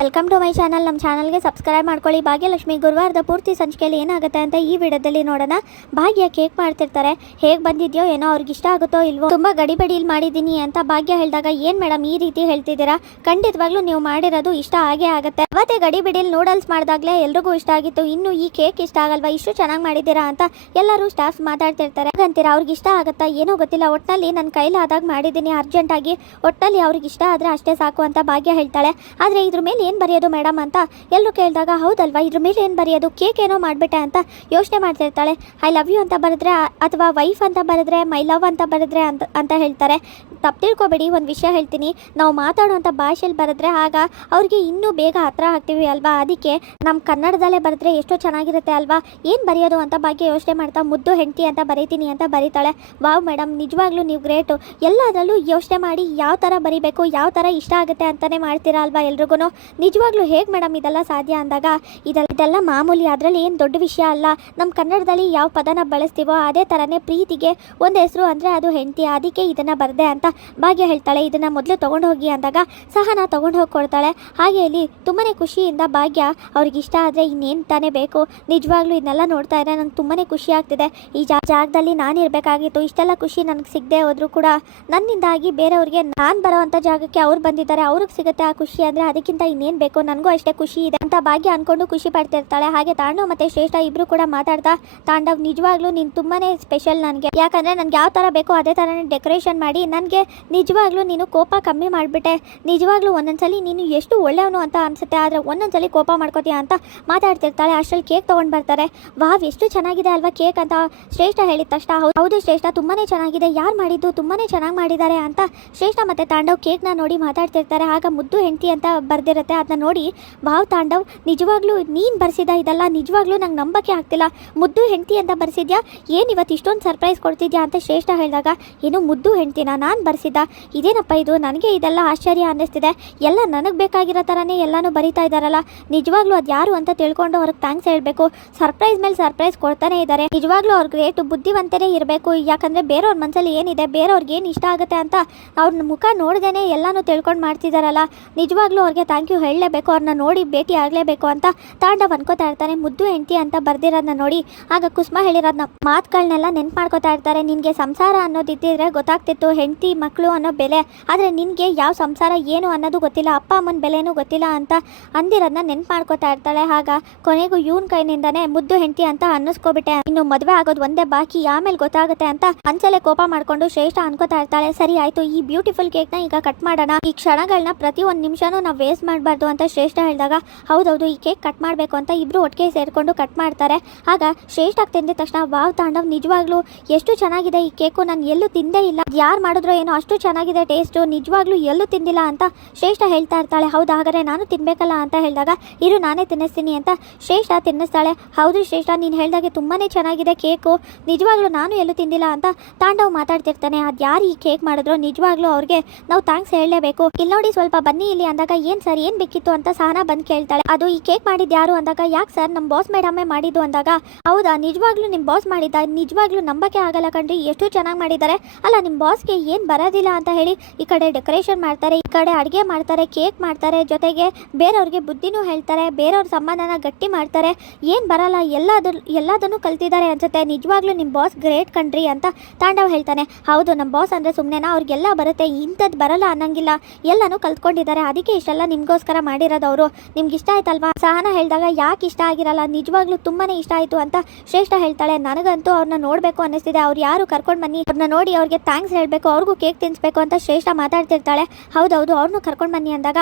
Welcome to my channel. ನಮ್ಮ ಚಾನಲ್ಗೆ subscribe ಮಾಡ್ಕೊಳ್ಳಿ. ಭಾಗ್ಯಲಕ್ಷ್ಮಿ ಗುರುವಾರದ ಪೂರ್ತಿ ಸಂಚಿಕೆಯಲ್ಲಿ ಏನಾಗುತ್ತೆ ಅಂತ ಈ ವಿಡಿಯೋದಲ್ಲಿ ನೋಡೋಣ. ಭಾಗ್ಯ ಕೇಕ್ ಮಾಡ್ತಿರ್ತಾರೆ. ಹೇಗೆ ಬಂದಿದ್ಯೋ ಏನೋ ಅವ್ರಿಗೆ ಇಷ್ಟ ಆಗುತ್ತೋ ಇಲ್ವೋ, ತುಂಬಾ ಗಡಿಬಿಡಿಯಲ್ಲಿ ಮಾಡಿದ್ದೀನಿ ಅಂತ ಭಾಗ್ಯ ಹೇಳಿದಾಗ, ಏನ್ ಮೇಡಮ್ ಈ ರೀತಿ ಹೇಳ್ತಿದ್ದೀರಾ, ಖಂಡಿತವಾಗ್ಲೂ ನೀವು ಮಾಡಿರೋದು ಇಷ್ಟ ಆಗೇ ಆಗುತ್ತೆ. ಅವತ್ತೇ ಗಡಿಬಿಡಿಯಲ್ಲಿ ನೂಡಲ್ಸ್ ಮಾಡಿದಾಗಲೇ ಎಲ್ರಿಗೂ ಇಷ್ಟ ಆಗಿತ್ತು, ಇನ್ನು ಈ ಕೇಕ್ ಇಷ್ಟ ಆಗಲ್ವಾ, ಇಷ್ಟು ಚೆನ್ನಾಗಿ ಮಾಡಿದ್ದೀರಾ ಅಂತ ಎಲ್ಲರೂ ಸ್ಟಾಫ್ಸ್ ಮಾತಾಡ್ತಿರ್ತಾರೆ. ಹಾಗಂತೀರಾ ಅವ್ರಿಗೆ ಇಷ್ಟ ಆಗುತ್ತಾ ಏನೋ ಗೊತ್ತಿಲ್ಲ, ಒಟ್ಟಿನಲ್ಲಿ ನನ್ನ ಕೈಲಾದಾಗ ಮಾಡಿದ್ದೀನಿ ಅರ್ಜೆಂಟಾಗಿ, ಒಟ್ಟಿನಲ್ಲಿ ಅವ್ರಿಗೆ ಇಷ್ಟ ಆದರೆ ಅಷ್ಟೇ ಸಾಕು ಅಂತ ಭಾಗ್ಯ ಹೇಳ್ತಾಳೆ. ಆದರೆ ಇದ್ರ ಮೇಲೆ ಏನು ಬರೆಯೋದು ಮೇಡಮ್ ಅಂತ ಎಲ್ಲರೂ ಕೇಳಿದಾಗ, ಹೌದಲ್ವಾ ಇದ್ರ ಮೇಲೆ ಏನು ಬರೆಯೋದು, ಕೇಕ್ ಏನೋ ಮಾಡಿಬಿಟ್ಟೆ ಅಂತ ಯೋಚನೆ ಮಾಡ್ತಿರ್ತಾಳೆ. ಐ ಲವ್ ಯು ಅಂತ ಬರೆದ್ರೆ ಅಥವಾ ವೈಫ್ ಅಂತ ಬರೆದ್ರೆ ಮೈ ಲವ್ ಅಂತ ಬರೆದ್ರೆ ಅಂತ ಹೇಳ್ತಾರೆ. ತಪ್ಪು ತಿಳ್ಕೊಬೇಡಿ, ಒಂದು ವಿಷಯ ಹೇಳ್ತೀನಿ, ನಾವು ಮಾತಾಡುವಂಥ ಭಾಷೆಯಲ್ಲಿ ಬರೆದ್ರೆ ಆಗ ಅವ್ರಿಗೆ ಇನ್ನೂ ಬೇಗ ಹತ್ರ ಆಗ್ತೀವಿ ಅಲ್ವಾ, ಅದಕ್ಕೆ ನಮ್ಮ ಕನ್ನಡದಲ್ಲೇ ಬರೆದ್ರೆ ಎಷ್ಟೋ ಚೆನ್ನಾಗಿರುತ್ತೆ ಅಲ್ವಾ, ಏನು ಬರೆಯೋದು ಅಂತ ಭಾಗ್ಯ ಯೋಚನೆ ಮಾಡ್ತಾ ಮುದ್ದು ಹೆಂಡತಿ ಅಂತ ಬರೀತೀನಿ ಅಂತ ಬರೀತಾಳೆ. ವಾವ್ ಮೇಡಮ್, ನಿಜವಾಗ್ಲೂ ನೀವು ಗ್ರೇಟು, ಎಲ್ಲದರಲ್ಲೂ ಯೋಚನೆ ಮಾಡಿ ಯಾವ ಥರ ಬರೀಬೇಕು, ಯಾವ ಥರ ಇಷ್ಟ ಆಗುತ್ತೆ ಅಂತಲೇ ಮಾಡ್ತೀರಾ ಅಲ್ವಾ ಎಲ್ರಿಗೂ. ನಿಜವಾಗ್ಲೂ ಹೇಗೆ ಮೇಡಮ್ ಇದೆಲ್ಲ ಸಾಧ್ಯ ಅಂದಾಗ, ಇದೆಲ್ಲ ಮಾಮೂಲಿ, ಅದರಲ್ಲಿ ಏನು ದೊಡ್ಡ ವಿಷಯ ಅಲ್ಲ. ನಮ್ಮ ಕನ್ನಡದಲ್ಲಿ ಯಾವ ಪದನ ಬಳಸ್ತೀವೋ ಅದೇ ಥರನೇ ಪ್ರೀತಿಗೆ ಒಂದು ಹೆಸರು ಅಂದರೆ ಅದು ಹೆಂಡತಿ, ಅದಕ್ಕೆ ಇದನ್ನು ಬರದೆ ಅಂತ ಭಾಗ್ಯ ಹೇಳ್ತಾಳೆ. ಇದನ್ನು ಮೊದಲು ತೊಗೊಂಡು ಹೋಗಿ ಅಂದಾಗ ಸಹನಾ ತೊಗೊಂಡು ಹೋಗಿ ಕೊಡ್ತಾಳೆ. ಹಾಗೆ ಇಲ್ಲಿ ತುಂಬಾ ಖುಷಿಯಿಂದ ಭಾಗ್ಯ ಅವ್ರಿಗೆ ಇಷ್ಟ ಆದರೆ ಇನ್ನೇನು ತಾನೇ ಬೇಕು, ನಿಜವಾಗ್ಲೂ ಇದನ್ನೆಲ್ಲ ನೋಡ್ತಾ ಇದ್ರೆ ನಂಗೆ ತುಂಬಾ ಖುಷಿ ಆಗ್ತಿದೆ, ಈ ಜಾಗದಲ್ಲಿ ನಾನು ಇರಬೇಕಾಗಿತ್ತು, ಇಷ್ಟೆಲ್ಲ ಖುಷಿ ನನಗೆ ಸಿಗದೆ ಹೋದರೂ ಕೂಡ ನನ್ನಿಂದಾಗಿ ಬೇರೆಯವ್ರಿಗೆ ನಾನು ಬರೋವಂಥ ಜಾಗಕ್ಕೆ ಅವ್ರು ಬಂದಿದ್ದಾರೆ, ಅವ್ರಿಗೆ ಸಿಗುತ್ತೆ ಆ ಖುಷಿ ಅಂದರೆ ಅದಕ್ಕಿಂತ ಇನ್ನೇನು ಬೇಕು, ನನಗೂ ಅಷ್ಟೇ ಖುಷಿ ಇದೆ ಅಂತ ಭಾಗ್ಯ ಅಂದ್ಕೊಂಡು ಖುಷಿ ಪಡ್ತಿರ್ತಾಳೆ. ಹಾಗೆ ತಾಂಡವ್ ಮತ್ತು ಶ್ರೇಷ್ಠ ಇಬ್ಬರು ಕೂಡ ಮಾತಾಡ್ತಾ, ತಾಂಡವ್ ನಿಜವಾಗ್ಲೂ ನೀನು ತುಂಬಾ ಸ್ಪೆಷಲ್ ನನಗೆ, ಯಾಕಂದರೆ ನನಗೆ ಯಾವ ಥರ ಬೇಕೋ ಅದೇ ಥರನೇ ಡೆಕೋರೇಷನ್ ಮಾಡಿ ನನಗೆ ನಿಜವಾಗ್ಲೂ ನೀನು ಕೋಪ ಕಮ್ಮಿ ಮಾಡಿಬಿಟ್ಟೆ, ನಿಜವಾಗ್ಲೂ ಒಂದೊಂದ್ಸಲಿ ನೀನು ಎಷ್ಟು ಒಳ್ಳೆಯವನು ಅಂತ ಅನಿಸುತ್ತೆ, ಆದರೆ ಒಂದೊಂದ್ಸಲಿ ಕೋಪ ಮಾಡ್ಕೋತೀಯ ಅಂತ ಮಾತಾಡ್ತಿರ್ತಾಳೆ. ಅಷ್ಟರಲ್ಲಿ ಕೇಕ್ ತೊಗೊಂಡು ಬರ್ತಾರೆ. ವಾವ್ ಎಷ್ಟು ಚೆನ್ನಾಗಿದೆ ಅಲ್ವಾ ಕೇಕ್ ಅಂತ ಶ್ರೇಷ್ಠ ಹೇಳಿದ ತಕ್ಷಣ, ಹೌದು ಶ್ರೇಷ್ಠ ತುಂಬಾ ಚೆನ್ನಾಗಿದೆ, ಯಾರು ಮಾಡಿದ್ದು, ತುಂಬಾ ಚೆನ್ನಾಗಿ ಮಾಡಿದ್ದಾರೆ ಅಂತ ಶ್ರೇಷ್ಠ ಮತ್ತು ತಾಂಡವ್ ಕೇಕ್ನ ನೋಡಿ ಮಾತಾಡ್ತಿರ್ತಾರೆ. ಆಗ ಮುದ್ದು ಹೆಂಡತಿ ಅಂತ ಬರ್ದಿರುತ್ತೆ, ಅದನ್ನ ನೋಡಿ ವಾವ್ ತಾಂಡವ್ ನಿಜವಾಗ್ಲೂ ನೀನು ಬರ್ಸಿದ ಇದೆಲ್ಲ, ನಿಜವಾಗ್ಲೂ ನಂಗೆ ನಂಬಕ್ಕೆ ಆಗ್ತಿಲ್ಲ, ಮುದ್ದು ಹೆಂಡತಿ ಅಂತ ಬರ್ಸಿದ್ಯಾ, ಏನು ಇವತ್ತು ಇಷ್ಟೊಂದು ಸರ್ಪ್ರೈಸ್ ಕೊಡ್ತಿದ್ಯಾ ಅಂತ ಶ್ರೇಷ್ಠ ಹೇಳಿದಾಗ, ಏನು ಮುದ್ದು ಹೆಂಡ್ತಿನ ನಾನು ಬರ್ಸಿದ್ದ, ಇದೇನಪ್ಪ ಇದು, ನನಗೆ ಇದೆಲ್ಲ ಆಶ್ಚರ್ಯ ಅನ್ನಿಸ್ತಿದೆ, ಎಲ್ಲ ನನಗೆ ಬೇಕಾಗಿರೋ ಥರನೇ ಎಲ್ಲನೂ ಬರೀತಾ ಇದ್ದಾರಲ್ಲ, ನಿಜವಾಗ್ಲೂ ಅದು ಯಾರು ಅಂತ ತಿಳ್ಕೊಂಡು ಅವ್ರಿಗೆ ಥ್ಯಾಂಕ್ಸ್ ಹೇಳಬೇಕು, ಸರ್ಪ್ರೈಸ್ ಮೇಲೆ ಸರ್ಪ್ರೈಸ್ ಕೊಡ್ತಾನೆ ಇದ್ದಾರೆ, ನಿಜವಾಗ್ಲೂ ಅವ್ರಿಗೆ ಗ್ರೇಟ್, ಬುದ್ಧಿವಂತರೇ ಇರಬೇಕು, ಯಾಕಂದರೆ ಬೇರೆಯವ್ರ ಮನಸ್ಸಲ್ಲಿ ಏನಿದೆ, ಬೇರೆಯವ್ರಿಗೆ ಏನು ಇಷ್ಟ ಆಗುತ್ತೆ ಅಂತ ಅವ್ರ ಮುಖ ನೋಡ್ದೇ ಎಲ್ಲನೂ ತಿಳ್ಕೊಂಡು ಮಾಡ್ತಿದ್ದಾರಲ್ಲ, ನಿಜವಾಗ್ಲೂ ಅವ್ರಿಗೆ ಥ್ಯಾಂಕ್ ಯು ಹೇಳಲೇಬೇಕು, ಅವ್ರನ್ನ ನೋಡಿ ಭೇಟಿ ಆಗಲೇಬೇಕು ಅಂತ ತಾಂಡವ್ ಅನ್ಕೋತಾ ಇರ್ತಾನೆ. ಮುದ್ದು ಹೆಂಡತಿ ಅಂತ ಬರ್ದಿರೋದನ್ನ ನೋಡಿ ಆಗ ಕುಸುಮ ಹೇಳಿರೋದನ್ನ ಮಾತುಗಳನ್ನೆಲ್ಲ ನೆನ್ಪು ಮಾಡ್ಕೋತಾ ಇರ್ತಾರೆ. ನಿನಗೆ ಸಂಸಾರ ಅನ್ನೋದಿದ್ದಿದ್ರೆ ಗೊತ್ತಾಗ್ತಿತ್ತು, ಹೆಂಡತಿ ಮಕ್ಕಳು ಅನ್ನೋ ಬೆಲೆ, ಆದರೆ ನಿನಗೆ ಯಾವ ಸಂಸಾರ ಏನು ಅನ್ನೋದು ಗೊತ್ತಿಲ್ಲ, ಅಪ್ಪ ಅಮ್ಮನ ಬೆಲೆನೂ ಗೊತ್ತಿಲ್ಲ ಅಂತ ಅಂದಿರೋದನ್ನ ನೆನ್ಪು ಮಾಡ್ಕೋತಾ ಇರ್ತಾಳೆ. ಆಗ ಕೊನೆಗೂ ಇವನ್ ಕೈನಿಂದಾನೆ ಮುದ್ದು ಹೆಂಡತಿ ಅಂತ ಅನ್ನಿಸ್ಕೊಬಿಟ್ಟೆ, ಇನ್ನು ಮದುವೆ ಆಗೋದು ಒಂದೇ ಬಾಕಿ, ಆಮೇಲೆ ಗೊತ್ತಾಗುತ್ತೆ ಅಂತ ಅನ್ಸಲೆ ಕೋಪ ಮಾಡ್ಕೊಂಡು ಶ್ರೇಷ್ಠ ಅನ್ಕೋತಾ ಇರ್ತಾಳೆ. ಸರಿ ಆಯ್ತು, ಈ ಬ್ಯೂಟಿಫುಲ್ ಕೇಕ್ನ ಈಗ ಕಟ್ ಮಾಡೋಣ, ಈ ಕ್ಷಣಗಳನ್ನ ಪ್ರತಿ ಒಂದು ನಿಮಿಷನೂ ನಾವು ವೇಸ್ಟ್ ಮಾಡಬಾರ್ದು ಅಂತ ಶ್ರೇಷ್ಠ ಹೇಳಿದಾಗ, ಹೌದೌದು ಈ ಕೇಕ್ ಕಟ್ ಮಾಡಬೇಕು ಅಂತ ಇಬ್ರು ಒಟ್ಟಿಗೆ ಸೇರಿಕೊಂಡು ಕಟ್ ಮಾಡ್ತಾರೆ. ಆಗ ಶ್ರೇಷ್ಠ ತಿಂದಿದ ತಕ್ಷಣ, ವಾವ್ ತಾಂಡವ್ ನಿಜವಾಗ್ಲೂ ಎಷ್ಟು ಚೆನ್ನಾಗಿದೆ ಈ ಕೇಕು, ನಾನು ಎಲ್ಲೂ ತಿಂದೇ ಇಲ್ಲ, ಯಾರು ಮಾಡಿದ್ರು ಏನೋ ಅಷ್ಟು ಚೆನ್ನಾಗಿದೆ ಟೇಸ್ಟು, ನಿಜವಾಗ್ಲೂ ಎಲ್ಲೂ ತಿಂದಿಲ್ಲ ಅಂತ ಶ್ರೇಷ್ಠ ಹೇಳ್ತಾ ಇರ್ತಾಳೆ. ಹೌದು ಹಾಗಾದ್ರೆ ನಾನು ತಿನ್ಬೇಕಲ್ಲ ಅಂತ ಹೇಳಿದಾಗ, ಇರು ನಾನೇ ತಿನ್ನಿಸ್ತೀನಿ ಅಂತ ಶ್ರೇಷ್ಠ ತಿನ್ನಿಸ್ತಾಳೆ. ಹೌದು ಶ್ರೇಷ್ಠ ನೀನು ಹೇಳಿದಾಗೆ ತುಂಬಾ ಚೆನ್ನಾಗಿದೆ ಕೇಕು, ನಿಜವಾಗ್ಲೂ ನಾನು ಎಲ್ಲೂ ತಿಂದಿಲ್ಲ ಅಂತ ತಾಂಡವ್ ಮಾತಾಡ್ತಿರ್ತಾನೆ. ಅದು ಯಾರು ಈ ಕೇಕ್ ಮಾಡಿದ್ರು, ನಿಜವಾಗ್ಲೂ ಅವ್ರಿಗೆ ನಾವು ಥ್ಯಾಂಕ್ಸ್ ಹೇಳಲೇಬೇಕು, ಇಲ್ಲಿ ನೋಡಿ ಸ್ವಲ್ಪ ಬನ್ನಿ ಇಲ್ಲಿ ಅಂದಾಗ, ಏನು ಸರ್ ಏನು ಬೇಕಿತ್ತು ಅಂತ ಸಹನಾ ಬಂದು ಕೇಳ್ತಾಳೆ. ಅದು ಈ ಕೇಕ್ ಮಾಡಿದ್ದು ಯಾರು ಅಂದಾಗ, ಯಾಕೆ ಸರ್ ನಮ್ಮ ಬಾಸ್ ಮೇಡಮೇ ಮಾಡಿದ್ದು ಅಂದಾಗ, ಹೌದಾ ನಿಜವಾಗ್ಲೂ ನಿಮ್ಮ ಬಾಸ್ ಮಾಡಿದ್ದ, ನಿಜವಾಗ್ಲೂ ನಂಬಕ್ಕೆ ಆಗಲ್ಲ ಕಣ್ರಿ, ಎಷ್ಟು ಚೆನ್ನಾಗಿ ಮಾಡಿದ್ದಾರೆ, ಅಲ್ಲ ನಿಮ್ಮ ಬಾಸ್ಗೆ ಏನು ಬರೋದಿಲ್ಲ ಅಂತ ಹೇಳಿ ಈ ಕಡೆ ಡೆಕೋರೇಷನ್ ಮಾಡ್ತಾರೆ, ಈ ಕಡೆ ಅಡುಗೆ ಮಾಡ್ತಾರೆ, ಕೇಕ್ ಮಾಡ್ತಾರೆ, ಜೊತೆಗೆ ಬೇರೆಯವ್ರಿಗೆ ಬುದ್ಧಿನೂ ಹೇಳ್ತಾರೆ, ಬೇರೆಯವ್ರ ಸಂಬಂಧನ ಗಟ್ಟಿ ಮಾಡ್ತಾರೆ, ಏನು ಬರಲ್ಲ ಎಲ್ಲದನ್ನು ಕಲ್ತಿದ್ದಾರೆ ಅನ್ಸುತ್ತೆ, ನಿಜವಾಗ್ಲೂ ನಿಮ್ಮ ಬಾಸ್ ಗ್ರೇಟ್ ಕಣ್ರಿ ಅಂತ ತಾಂಡವ್ ಹೇಳ್ತಾನೆ. ಹೌದು ನಮ್ಮ ಬಾಸ್ ಅಂದರೆ ಸುಮ್ಮನೆನಾ, ಅವ್ರಿಗೆಲ್ಲ ಬರುತ್ತೆ, ಇಂಥದ್ದು ಬರಲ್ಲ ಅನ್ನಂಗಿಲ್ಲ, ಎಲ್ಲನೂ ಕಲ್ತ್ಕೊಂಡಿದ್ದಾರೆ, ಅದಕ್ಕೆ ಇಷ್ಟೆಲ್ಲ ನಿಮಗೋಸ್ಕರ ಮಾಡಿರೋದವರು, ನಿಮ್ಗೆ ಇಷ್ಟ ಆಯ್ತಲ್ವಾ. ಸಹನಾ ಹೇಳಿದಾಗ, ಯಾಕೆ ಇಷ್ಟ ಆಗಿರಲ್ಲ, ನಿಜವಾಗ್ಲೂ ತುಂಬಾ ಇಷ್ಟ ಆಯಿತು ಅಂತ ಶ್ರೇಷ್ಠ ಹೇಳ್ತಾಳೆ. ನನಗಂತೂ ಅವ್ರನ್ನ ನೋಡಬೇಕು ಅನ್ನಿಸ್ತಿದೆ, ಅವ್ರು ಯಾರು ಕರ್ಕೊಂಡು ಬನ್ನಿ, ಅವ್ರನ್ನ ನೋಡಿ ಅವ್ರಿಗೆ ಥ್ಯಾಂಕ್ಸ್ ಹೇಳಬೇಕು, ಅವ್ರಿಗೂ ಕೇಕ್ ತಿನ್ನಿಸ್ಬೇಕು ಅಂತ ಶ್ರೇಷ್ಠ ಮಾತಾಡ್ತಿರ್ತಾಳೆ. ಹೌದೌದು ಅವ್ರನ್ನೂ ಕರ್ಕೊಂಡು ಬನ್ನಿ ಅಂದಾಗ,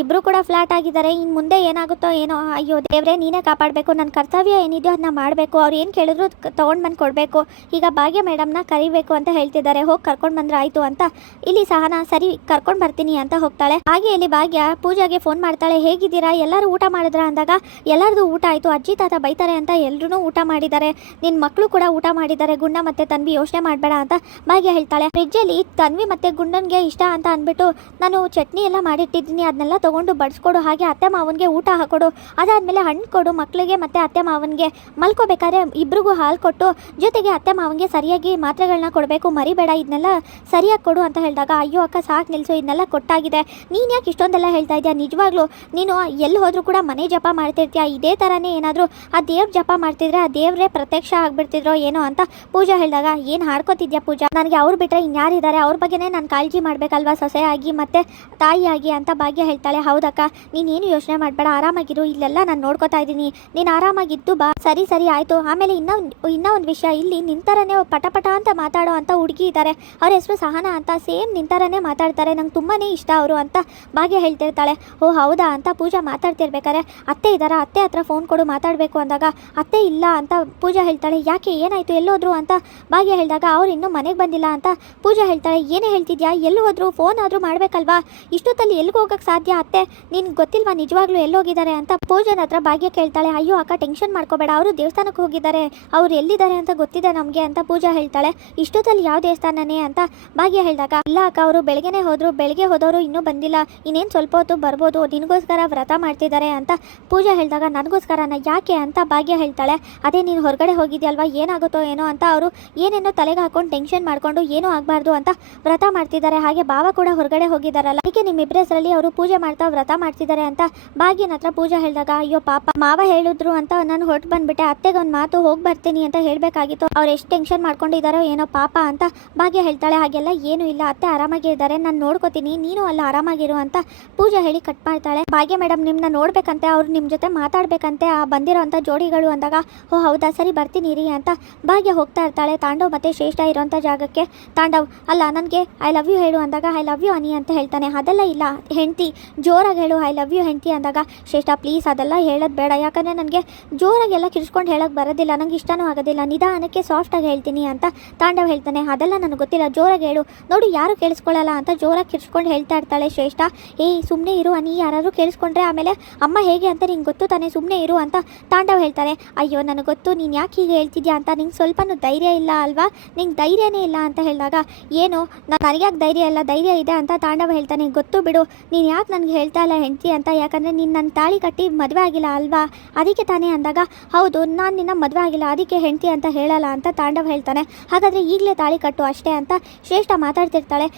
ಇಬ್ಬರು ಕೂಡ ಫ್ಲಾಟ್ ಆಗಿದ್ದಾರೆ, ಇನ್ನು ಮುಂದೆ ಏನಾಗುತ್ತೋ ಏನೋ, ಅಯ್ಯೋ ದೇವ್ರೆ ನೀನೇ ಕಾಪಾಡಬೇಕು, ನನ್ನ ಕರ್ತವ್ಯ ಏನಿದೆಯೋ ಅದನ್ನ ಮಾಡಬೇಕು, ಅವ್ರು ಏನು ಕೇಳಿದ್ರು ತೊಗೊಂಡು ಬಂದು ಕೊಡಬೇಕು, ಈಗ ಭಾಗ್ಯ ಮೇಡಮ್ನ ಕರಿಬೇಕು ಅಂತ ಹೇಳ್ತಿದ್ದಾರೆ, ಹೋಗಿ ಕರ್ಕೊಂಡು ಬಂದ್ರೆ ಆಯಿತು ಅಂತ ಇಲ್ಲಿ ಸಹನಾ ಸರಿ ಕರ್ಕೊಂಡು ಬರ್ತೀನಿ ಅಂತ ಹೋಗ್ತಾಳೆ. ಹಾಗೆ ಇಲ್ಲಿ ಭಾಗ್ಯ ಪೂಜಾಗೆ ಫೋನ್ ಮಾಡ್ತಾಳೆ, ಹೇಗಿದ್ದೀರಾ ಎಲ್ಲರೂ ಊಟ ಮಾಡಿದ್ರ ಅಂದಾಗ, ಎಲ್ಲರದು ಊಟ ಆಯಿತು, ಅಜ್ಜಿ ತಾತ ಬೈತಾರೆ ಅಂತ ಎಲ್ಲರೂ ಊಟ ಮಾಡಿದ್ದಾರೆ, ನಿನ್ನ ಮಕ್ಕಳು ಕೂಡ ಊಟ ಮಾಡಿದ್ದಾರೆ, ಗುಂಡ ಮತ್ತು ತನ್ವಿ ಯೋಚನೆ ಮಾಡಬೇಡ ಅಂತ ಭಾಗ್ಯ ಹೇಳ್ತಾಳೆ. ಫ್ರಿಜ್ಜಲ್ಲಿ ತನ್ವಿ ಮತ್ತು ಗುಂಡನ್ಗೆ ಇಷ್ಟ ಅಂತ ಅಂದ್ಬಿಟ್ಟು ನಾನು ಚಟ್ನಿ ಎಲ್ಲ ಮಾಡಿಟ್ಟಿದ್ದೀನಿ, ಅದನ್ನೆಲ್ಲ ತೊಗೊಂಡು ಬಡಿಸ್ಕೊಡು, ಹಾಗೆ ಅತ್ತೆ ಮಾವನಿಗೆ ಊಟ ಹಾಕೊಡು, ಅದಾದಮೇಲೆ ಹಣ್ಣು ಕೊಡು ಮಕ್ಕಳಿಗೆ ಮತ್ತು ಅತ್ತೆ ಮಾವನಿಗೆ, ಮಲ್ಕೋಬೇಕಾದ್ರೆ ಇಬ್ರಿಗೂ ಹಾಲು ಕೊಟ್ಟು ಜೊತೆಗೆ ಅತ್ತೆ ಮಾವನಿಗೆ ಸರಿಯಾಗಿ ಮಾತ್ರೆಗಳನ್ನ ಕೊಡಬೇಕು, ಮರಿಬೇಡ, ಇದನ್ನೆಲ್ಲ ಸರಿಯಾಗಿ ಕೊಡು ಅಂತ ಹೇಳಿದಾಗ ಅಯ್ಯೋ ಅಕ್ಕ ಸಾಕು ನಿಲ್ಲಿಸು, ಇದನ್ನೆಲ್ಲ ಕೊಟ್ಟಾಗಿದೆ, ನೀನು ಯಾಕೆ ಇಷ್ಟೊಂದೆಲ್ಲ ಹೇಳ್ತಾ ಇದೆಯಾ, ನಿಜವಾಗ್ಲೂ ನೀನು ಎಲ್ಲಿ ಹೋದರೂ ಕೂಡ ಮನೆ ಜಪ ಮಾಡ್ತಿರ್ತೀಯ, ಇದೇ ಥರನೇ ಏನಾದರೂ ಆ ದೇವ್ರ ಜಪ ಮಾಡ್ತಿದ್ರೆ ಆ ದೇವರೇ ಪ್ರತ್ಯಕ್ಷ ಆಗಿಬಿಡ್ತಿದ್ರೋ ಏನೋ ಅಂತ ಪೂಜಾ ಹೇಳಿದಾಗ ಏನು ಹಾಡ್ಕೊತಿದ್ಯಾ ಪೂಜಾ, ನನಗೆ ಅವ್ರು ಬಿಟ್ಟರೆ ಇನ್ಯಾರಿದ್ದಾರೆ, ಅವ್ರ ಬಗ್ಗೆನೇ ನಾನು ಕಾಳಜಿ ಮಾಡಬೇಕಲ್ವಾ ಸೊಸೆಯಾಗಿ ಮತ್ತು ತಾಯಿಯಾಗಿ ಅಂತ ಭಾಗ್ಯ ಹೇಳ್ತಾಳೆ. ಹೌದಕ್ಕ ನೀನೇನು ಯೋಚನೆ ಮಾಡಬೇಡ, ಆರಾಮಾಗಿರು, ಇಲ್ಲೆಲ್ಲ ನಾನು ನೋಡ್ಕೋತಾ ಇದ್ದೀನಿ, ನೀನು ಆರಾಮಾಗಿದ್ದು ಬಾ. ಸರಿ ಆಯಿತು. ಆಮೇಲೆ ಇನ್ನೂ ಒಂದು ವಿಷಯ, ಇಲ್ಲಿ ನಿಂತರನೇ ಪಟ ಅಂತ ಮಾತಾಡೋ ಅಂತ ಹುಡುಗಿ ಇದ್ದಾರೆ, ಅವ್ರ ಹೆಸರು ಸಹನಾ ಅಂತ, ಸೇಮ್ ನಿಂತರನೇ ಮಾತಾಡ್ತಾರೆ, ನಂಗೆ ತುಂಬಾ ಇಷ್ಟ ಅವರು ಅಂತ ಭಾಗ್ಯ ಹೇಳ್ತಿರ್ತಾಳೆ. ಓ ಹೌದಾ ಅಂತ ಪೂಜಾ ಮಾತಾಡ್ತಿರ್ಬೇಕಾರೆ ಅತ್ತೆ ಇದ್ದಾರಾ, ಅತ್ತೆ ಹತ್ರ ಫೋನ್ ಕೊಡು ಮಾತಾಡಬೇಕು ಅಂದಾಗ ಅತ್ತೆ ಇಲ್ಲ ಅಂತ ಪೂಜಾ ಹೇಳ್ತಾಳೆ. ಯಾಕೆ ಏನಾಯಿತು ಎಲ್ಲೋದ್ರು ಅಂತ ಭಾಗ್ಯ ಹೇಳಿದಾಗ ಅವ್ರು ಇನ್ನೂ ಮನೆಗೆ ಬಂದಿಲ್ಲ ಅಂತ ಪೂಜಾ ಹೇಳ್ತಾಳೆ. ಏನೇ ಹೇಳ್ತಿದ್ಯಾ, ಎಲ್ಲಿ ಹೋದ್ರು, ಫೋನ್ ಆದರೂ ಮಾಡಬೇಕಲ್ವಾ, ಇಷ್ಟೊತ್ತಲ್ಲಿ ಎಲ್ಲಿಗೆ ಹೋಗೋಕ್ಕೆ ಸಾಧ್ಯ ಅತ್ತೆ, ನಿನ್ಗೆ ಗೊತ್ತಿಲ್ವಾ ನಿಜವಾಗ್ಲೂ ಎಲ್ಲೋಗಿದ್ದಾರೆ ಅಂತ ಪೂಜಾನ ಹತ್ರ ಭಾಗ್ಯ ಕೇಳ್ತಾಳೆ. ಅಯ್ಯೋ ಅಕ್ಕ ಟೆನ್ಷನ್ ಮಾಡ್ಕೋಬೇಡ, ಅವರು ದೇವಸ್ಥಾನಕ್ಕೆ ಹೋಗಿದ್ದಾರೆ, ಅವ್ರು ಎಲ್ಲಿದ್ದಾರೆ ಅಂತ ಗೊತ್ತಿದೆ ನಮಗೆ ಅಂತ ಪೂಜಾ ಹೇಳ್ತಾಳೆ. ಇಷ್ಟೊತ್ತಲ್ಲಿ ಯಾವ ದೇವಸ್ಥಾನನೇ ಅಂತ ಭಾಗ್ಯ ಹೇಳಿದಾಗ ಇಲ್ಲ ಅಕ್ಕ ಅವರು ಬೆಳಗ್ಗೆನೇ ಹೋದ್ರು, ಬೆಳಗ್ಗೆ ಹೋದವರು ಇನ್ನೂ ಬಂದಿಲ್ಲ, ಇನ್ನೇನು ಸ್ವಲ್ಪ ಹೊತ್ತು ಬರ್ಬೋದು, ನಿನಗೋಸ್ಕರ ವ್ರತ ಮಾಡ್ತಿದ್ದಾರೆ ಅಂತ ಪೂಜಾ ಹೇಳಿದಾಗ ನನಗೋಸ್ಕರನ ಯಾಕೆ ಅಂತ ಭಾಗ್ಯ ಹೇಳ್ತಾಳೆ. ಅದೇ ನೀನು ಹೊರಗಡೆ ಹೋಗಿದ್ಯಲ್ವಾ ಏನಾಗುತ್ತೋ ಏನೋ ಅಂತ ಅವರು ಏನೇನೋ ತಲೆಗೆ ಹಾಕೊಂಡು ಟೆನ್ಷನ್ ಮಾಡ್ಕೊಂಡು ಏನೂ ಆಗಬಾರ್ದು ಅಂತ ವ್ರತ ಮಾಡ್ತಿದ್ದಾರೆ, ಹಾಗೆ ಭಾವ ಕೂಡ ಹೊರಗಡೆ ಹೋಗಿದ್ದಾರಲ್ಲ, ಅದಕ್ಕೆ ನಿಮ್ಮಿಬ್ಬರ ಹೆಸರಲ್ಲಿ ಅವರು ಪೂಜೆ ಮಾಡ್ತಾ ವ್ರತ ಮಾಡ್ತಿದ್ದಾರೆ ಅಂತ ಭಾಗ್ಯನ ಹತ್ರ ಪೂಜಾ ಹೇಳಿದಾಗ ಅಯ್ಯೋ ಪಾಪ ಮಾವ ಹೇಳಿದ್ರು ಅಂತ ನಾನು ಹೊರಟು ಬಂದ್ಬಿಟ್ಟೆ, ಅತ್ತೆಗೆ ಒಂದು ಮಾತು ಹೋಗಿ ಬರ್ತೀನಿ ಅಂತ ಹೇಳಬೇಕಾಗಿತ್ತು, ಅವ್ರು ಎಷ್ಟು ಟೆನ್ಷನ್ ಮಾಡ್ಕೊಂಡಿದ್ದಾರೋ ಏನೋ ಪಾಪ ಅಂತ ಭಾಗ್ಯ ಹೇಳ್ತಾಳೆ. ಹಾಗೆಲ್ಲ ಏನೂ ಇಲ್ಲ, ಅತ್ತೆ ಆರಾಮಾಗಿ ಇದ್ದಾರೆ, ನಾನು ನೋಡ್ಕೋತೀನಿ, ನೀನು ಅಲ್ಲ ಆರಾಮಾಗಿರು ಅಂತ ಪೂಜಾ ಹೇಳಿ ಕಟ್ ಮಾಡ್ತಾಳೆ. ಭಾಗ್ಯ ಮೇಡಮ್ ನಿಮ್ಮನ್ನ ನೋಡ್ಬೇಕಂತೆ, ಅವ್ರು ನಿಮ್ಮ ಜೊತೆ ಮಾತಾಡ್ಬೇಕಂತೆ ಆ ಬಂದಿರೋ ಅಂಥ ಜೋಡಿಗಳು ಅಂದಾಗ ಓ ಹೌದಾ ಸರಿ ಬರ್ತೀನಿ ರೀ ಅಂತ ಭಾಗ್ಯ ಹೋಗ್ತಾ ಇರ್ತಾಳೆ. ತಾಂಡವ್ ಮತ್ತು ಶ್ರೇಷ್ಠ ಇರೋಂಥ ಜಾಗಕ್ಕೆ ತಾಂಡವ್ ಅಲ್ಲ ನನಗೆ ಐ ಲವ್ ಯು ಹೇಳು ಅಂದಾಗ ಐ ಲವ್ ಯು ಅನಿ ಅಂತ ಹೇಳ್ತಾನೆ. ಅದೆಲ್ಲ ಇಲ್ಲ ಹೆಂಡ್ತಿ ಜೋರಾಗಿ ಹೇಳು ಐ ಲವ್ ಯು ಹೆಂಡ್ತಿ ಅಂದಾಗ ಶ್ರೇಷ್ಠ ಪ್ಲೀಸ್ ಅದೆಲ್ಲ ಹೇಳೋದು ಬೇಡ, ಯಾಕಂದರೆ ನನಗೆ ಜೋರಾಗೆಲ್ಲ ಕಿರ್ಸ್ಕೊಂಡು ಹೇಳೋಕ್ಕೆ ಬರೋದಿಲ್ಲ, ನನಗೆ ಇಷ್ಟನೂ ಆಗೋದಿಲ್ಲ, ನಿಧಾನಕ್ಕೆ ಸಾಫ್ಟಾಗಿ ಹೇಳ್ತೀನಿ ಅಂತ ತಾಂಡವ್ ಹೇಳ್ತಾನೆ. ಅದೆಲ್ಲ ನನಗೆ ಗೊತ್ತಿಲ್ಲ, ಜೋರಾಗಿ ಹೇಳು, ನೋಡು ಯಾರು ಕೇಳಿಸ್ಕೊಳ್ಳಲ್ಲ ಅಂತ ಜೋರಾಗಿ ಕಿರ್ಸ್ಕೊಂಡು ಹೇಳ್ತಾ ಇರ್ತಾಳೆ ಶ್ರೇಷ್ಠ. ಏಯ್ ಸುಮ್ಮನೆ ಇರು ಅನಿ, ಯಾರಾದರೂ ಕೇಳಿಸ್ಕೊಂಡ್ರೆ ಆಮೇಲೆ ಅಮ್ಮ ಹೇಗೆ ಅಂತ ನಿಂಗೆ ಗೊತ್ತು ತಾನೇ, ಸುಮ್ಮನೆ ಇರು ಅಂತ ತಾಂಡವ್ ಹೇಳ್ತಾನೆ. ಅಯ್ಯೋ ನನಗೆ ಗೊತ್ತು ನೀನು ಯಾಕೆ ಹೀಗೆ ಹೇಳ್ತಿದ್ಯಾ ಅಂತ, ನಿಂಗೆ ಸ್ವಲ್ಪನೂ ಧೈರ್ಯ ಇಲ್ಲ ಅಲ್ವಾ, ನಿಂಗೆ ಧೈರ್ಯನೇ ಇಲ್ಲ ಅಂತ ಹೇಳಿದಾಗ ಏನು ನನಗ್ಯಾಕೆ ಧೈರ್ಯ ಇಲ್ಲ, ಧೈರ್ಯ ಇದೆ ಅಂತ ತಾಂಡವ್ ಹೇಳ್ತಾನೆ. ಗೊತ್ತು ಬಿಡು ನೀನು ಯಾಕೆ ನನಗೆ ಹೇಳ್ತಾ ಇಲ್ಲ ಹೆಂಡ್ತಿ ಅಂತ, ಯಾಕಂದರೆ ನೀನು ನನ್ನ ತಾಳಿ ಕಟ್ಟಿ ಮದುವೆ ಆಗಿಲ್ಲ ಅಲ್ವಾ ಅದಕ್ಕೆ ತಾನೇ ಅಂದಾಗ ಹೌದು ನಾನು ನಿನ್ನ ಮದುವೆ ಆಗಿಲ್ಲ ಅದಕ್ಕೆ ಹೆಂಡ್ತಿ ಅಂತ ಹೇಳಲ್ಲ ಅಂತ ತಾಂಡವ್ ಹೇಳ್ತಾನೆ. ಹಾಗಾದರೆ ಈಗಲೇ ತಾಳಿ ಕಟ್ಟು ಅಷ್ಟೇ ಅಂತ ಶ್ರೇಷ್ಠ ಮಾತಾಡ್ತಿರ್ತಾಳೆ.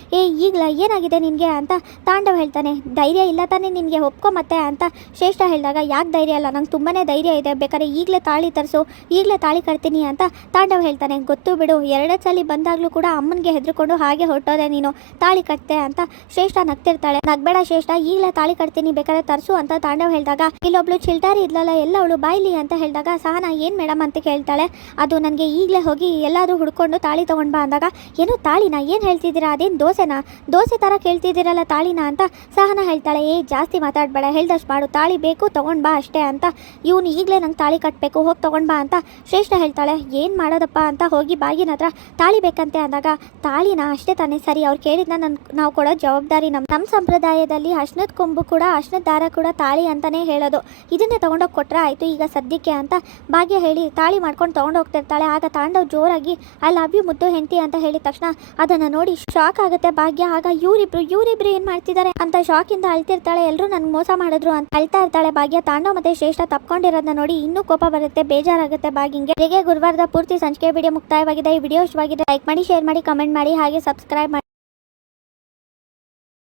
ಈಗಲ ಏನಾಗಿದೆ ನಿನಗೆ ಅಂತ ತಾಂಡವ್ ಹೇಳ್ತಾನೆ. ಧೈರ್ಯ ಇಲ್ಲ ತಾನೇ ನಿನಗೆ ಒಪ್ಕೊ ಮತ್ತೆ ಅಂತ ಶ್ರೇಷ್ಠ ಹೇಳಿದಾಗ ಯಾಕೆ ಧೈರ್ಯ ಇಲ್ಲ, ನಂಗೆ ತುಂಬಾ ಧೈರ್ಯ ಇದೆ, ಬೇಕಾದ್ರೆ ಈಗಲೇ ತಾಳಿ ತರಿಸು, ಈಗಲೇ ತಾಳಿ ಕಟ್ತೀನಿ ಅಂತ ತಾಂಡವ್ ಹೇಳ್ತಾನೆ. ಗೊತ್ತು ಬಿಡು ಎರಡೇ ಸಲ ಬಂದಾಗಲೂ ಕೂಡ ಅಮ್ಮನಿಗೆ ಹೆದರ್ಕೊಂಡು ಹಾಗೆ ಹೊರಟೋದೆ ನೀನು, ತಾಳಿ ಕಟ್ತೆ ಅಂತ ಶ್ರೇಷ್ಠ ನಗ್ತಿರ್ತಾಳೆ. ನಗ್ಬೇಡ ಶ್ರೇಷ್ಠ ಈಗಲೇ ತಾಳಿ ಕಟ್ತೀನಿ ಬೇಕಾದ್ರೆ ತರಿಸು ಅಂತ ತಾಂಡವ್ ಹೇಳಿದಾಗ ಇಲ್ಲೊಬ್ಳು ಚಿಲ್ಟಾರಿ ಇದ್ಲಲ್ಲ ಎಲ್ಲ ಅವಳು ಬಾಯ್ಲಿ ಅಂತ ಹೇಳಿದಾಗ ಸಹನಾ ಏನು ಮೇಡಮ್ ಅಂತ ಕೇಳ್ತಾಳೆ. ಅದು ನನಗೆ ಈಗಲೇ ಹೋಗಿ ಎಲ್ಲಾದರೂ ಹುಡ್ಕೊಂಡು ತಾಳಿ ತೊಗೊಂಡು ಬಾ ಅಂದಾಗ ಏನು ತಾಳಿನ ಏನು ಹೇಳ್ತಿದ್ದೀರಾ, ಅದೇನು ದೋಸೆನಾ, ದೋಸೆ ಥರ ಕೇಳ್ತಿದ್ದೀರಲ್ಲ ತಾಳಿನ ಅಂತ ಸಹನಾ ಹೇಳ್ತಾಳೆ. ಜಾಸ್ತಿ ಮಾತಾಡಬೇಡ, ಹೇಳ್ದಷ್ಟು ಮಾಡು, ತಾಳಿ ಬೇಕು ತೊಗೊಂಡು ಬಾ ಅಷ್ಟೇ ಅಂತ ಇವನು ಈಗಲೇ ನಂಗೆ ತಾಳಿ ಕಟ್ಟಬೇಕು ಹೋಗಿ ತೊಗೊಂಡು ಬಾ ಅಂತ ಶ್ರೇಷ್ಠ ಹೇಳ್ತಾಳೆ. ಏನು ಮಾಡೋದಪ್ಪ ಅಂತ ಹೋಗಿ ಬಾಗಿನ ಹತ್ರ ತಾಳಿ ಬೇಕಂತೆ ಅಂದಾಗ ತಾಳಿನ ಅಷ್ಟೇ ತಾನೇ ಸರಿ, ಅವ್ರು ಕೇಳಿದ್ನ ನಾವು ಕೊಡೋ ಜವಾಬ್ದಾರಿ ನಮ್ಮ ಸಂಪ್ರದಾಯದಲ್ಲಿ ಅಶ್ನದ ಕೊಂಬು ಕೂಡ ಅಶ್ನದ ದಾರ ಕೂಡ ತಾಳಿ ಅಂತಲೇ ಹೇಳೋದು, ಇದನ್ನೇ ತೊಗೊಂಡೋಗಿ ಕೊಟ್ಟರೆ ಆಯಿತು ಈಗ ಸದ್ಯಕ್ಕೆ ಅಂತ ಭಾಗ್ಯ ಹೇಳಿ ತಾಳಿ ಮಾಡ್ಕೊಂಡು ತೊಗೊಂಡು ಹೋಗ್ತಿರ್ತಾಳೆ. ಆಗ ತಾಂಡವ್ ಜೋರಾಗಿ ಐ ಲವ್ ಯು ಮುದ್ದು ಹೆಂಡತಿ ಅಂತ ಹೇಳಿದ ತಕ್ಷಣ ಅದನ್ನು ನೋಡಿ ಶಾಕ್ ಆಗುತ್ತೆ ಭಾಗ್ಯ. ಆಗ ಇವರಿಬ್ರು ಏನು ಮಾಡ್ತಿದ್ದಾರೆ ಅಂತ ಶಾಕಿಂದ ಅಳ್ತಿರ್ತಾಳೆ. ಎಲ್ಲರೂ ನನಗೆ ಮೋಸ ಮಾಡಿದ್ರು ಅಂತ ಅಳ್ತಾ ಇರ್ತಾಳೆ ಭಾಗ್ಯ. ತಾಂಡವ್ ಮತ್ತೆ ಶ್ರೇಷ್ಠ ತಪ್ಕೊಂಡಿರೋದನ್ನ ನೋಡಿ ಇನ್ನೂ ಕೋಪ ಬರುತ್ತೆ, ಬೇಜಾರಾಗುತ್ತೆ ಭಾಗ್ಯಂಗೆ. ಹೇಗೆ ಗುರುವಾರದ ಪೂರ್ತಿ ಸಂಚಿಕೆ ವಿಡಿಯೋ ಮುಕ್ತಾಯವಾಗಿದೆ. ಈ ವಿಡಿಯೋ ಇಷ್ಟವಾಗಿದೆ ಲೈಕ್ ಮಾಡಿ, ಶೇರ್ ಮಾಡಿ, ಕಮೆಂಟ್ ಮಾಡಿ, ಹಾಗೆ ಸಬ್ಸ್ಕ್ರೈಬ್ ಮಾಡಿ.